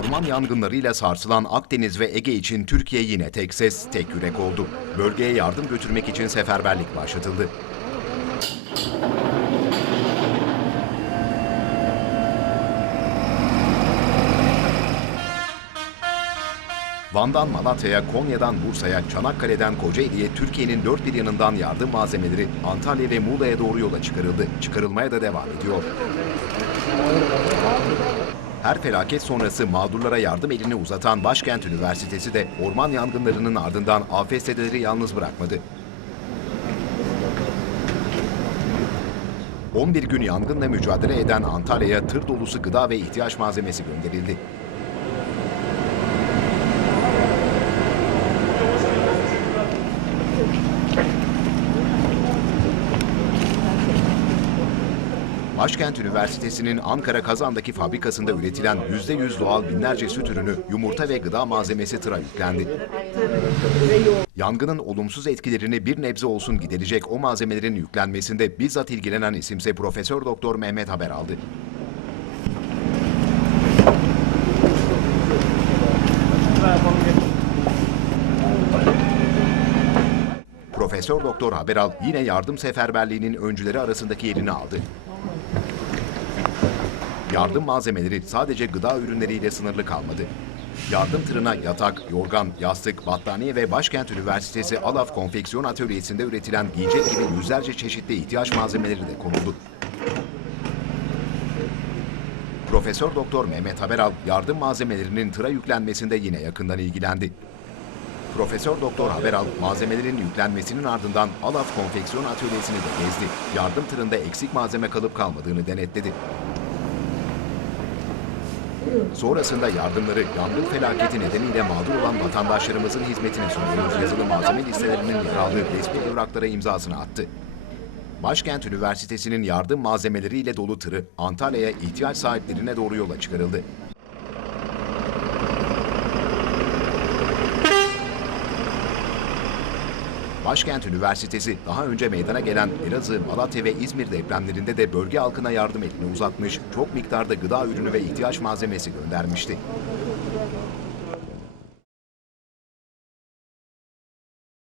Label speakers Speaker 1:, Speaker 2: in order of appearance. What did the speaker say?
Speaker 1: Orman yangınlarıyla sarsılan Akdeniz ve Ege için Türkiye yine tek ses, tek yürek oldu. Bölgeye yardım götürmek için seferberlik başlatıldı. Van'dan Malatya'ya, Konya'dan Bursa'ya, Çanakkale'den Kocaeli'ye Türkiye'nin dört bir yanından yardım malzemeleri Antalya ve Muğla'ya doğru yola çıkarıldı. Çıkarılmaya da devam ediyor. Her felaket sonrası mağdurlara yardım elini uzatan Başkent Üniversitesi de orman yangınlarının ardından AFS'leri yalnız bırakmadı. 11 gün yangınla mücadele eden Antalya'ya tır dolusu gıda ve ihtiyaç malzemesi gönderildi. Başkent Üniversitesi'nin Ankara Kazan'daki fabrikasında üretilen %100 doğal binlerce süt ürünü, yumurta ve gıda malzemesi tıra yüklendi. Yangının olumsuz etkilerini bir nebze olsun giderecek o malzemelerin yüklenmesinde bizzat ilgilenen isimse Profesör Doktor Mehmet Haber aldı. Profesör Doktor Haberal yine yardım seferberliğinin öncüleri arasındaki yerini aldı. Yardım malzemeleri sadece gıda ürünleriyle sınırlı kalmadı. Yardım tırına yatak, yorgan, yastık, battaniye ve Başkent Üniversitesi Alaf Konfeksiyon Atölyesi'nde üretilen giyecek gibi yüzlerce çeşitli ihtiyaç malzemeleri de konuldu. Profesör Doktor Mehmet Haberal yardım malzemelerinin tıra yüklenmesinde yine yakından ilgilendi. Profesör Doktor Haberal malzemelerin yüklenmesinin ardından Alaf Konfeksiyon Atölyesi'ni de gezdi. Yardım tırında eksik malzeme kalıp kalmadığını denetledi. Sonrasında yardımları yangın felaketi nedeniyle mağdur olan vatandaşlarımızın hizmetine sunduğumuz yazılı malzeme listelerinin yer aldığı resmi evraklara imzasını attı. Başkent Üniversitesi'nin yardım malzemeleriyle dolu tırı Antalya'ya ihtiyaç sahiplerine doğru yola çıkarıldı. Başkent Üniversitesi daha önce meydana gelen Elazığ, Malatya ve İzmir depremlerinde de bölge halkına yardım elini uzatmış, çok miktarda gıda ürünü ve ihtiyaç malzemesi göndermişti.